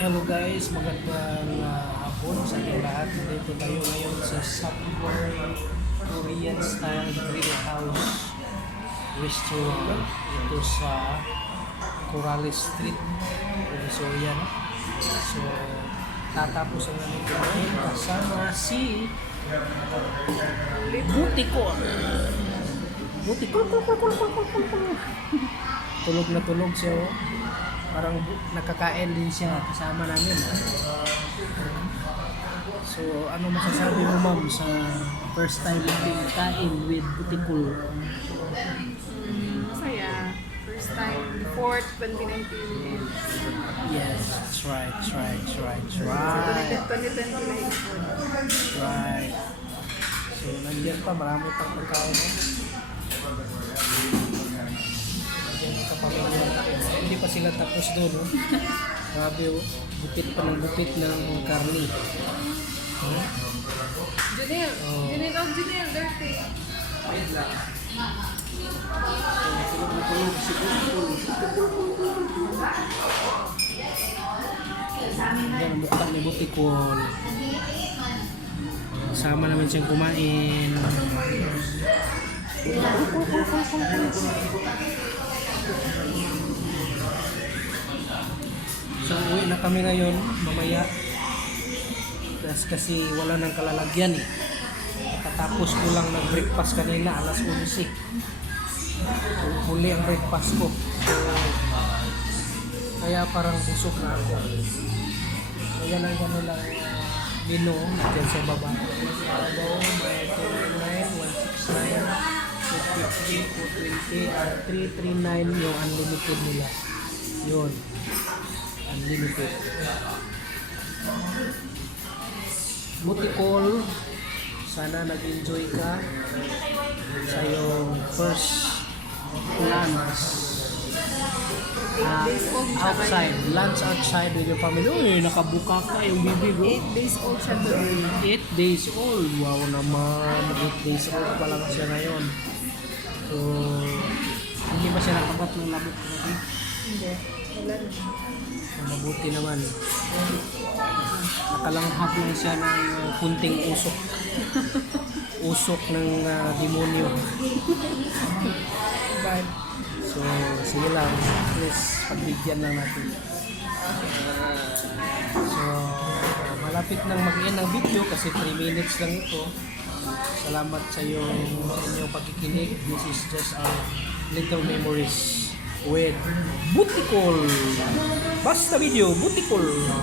Hello guys, magandang hapon sa ating lahat. Dito tayo ngayon sa Subway Korean Style Grill House Restaurant. Ito sa Corrales Street, Divisoria. So, tatapos ang aming kumain kasama si Butikon. Tulog na tulog siya, oh. Parang nakakain din siya kasama namin. So, ano masasabi mo, ma'am, sa first time natin kain with Butikul? Masaya. First time before 2019. Yes, that's right, that's right, that's right, that's right. 2020 na yun. Right. So, nandiyan pa, marami pang pagkain. Nandiyan ka pamilya natin. Hindi pa sila tapos doon, no? Grabe, oh. Gupit pa ng gupit ng karni. Junil! Oh. Junil, dirty. Tulog si Butikul. Yan ang mukha ni Butikul. Sama namin siyang kumain. So uwi na kami ngayon, mamaya. Kasi wala nang kalalagyan eh. Katapos ko lang nag-breakfast kanina, alas 11. Huli ang breakfast ko. So, kaya parang busog na ako. Kaya lang gano'n lang menu nandiyan sa baba. Arabaw, may 29169, 250, 220, 339 yung unlimited nila. Yun. Unlimited. Butikol, sana nag-enjoy ka sa iyong first lunch outside. Lunch outside with your family. Uy, nakabuka ka yung bibig. 8 days old siya doon. 8 days old. Wow naman. 8 days old pa lang siya ngayon. So, hindi ba siya nakagat ng labot natin? Hindi. Wala na. Mabuti naman. Nakalanghap lang siya ng kunting usok. Usok ng demonyo. Bad. So, sige lang. Please, pagbigyan lang natin. So, malapit nang mag-end ang video kasi 3 minutes lang ito. Salamat sa inyong pagkikinig. This is just our little memories with Butikul. Basta video, Butikul.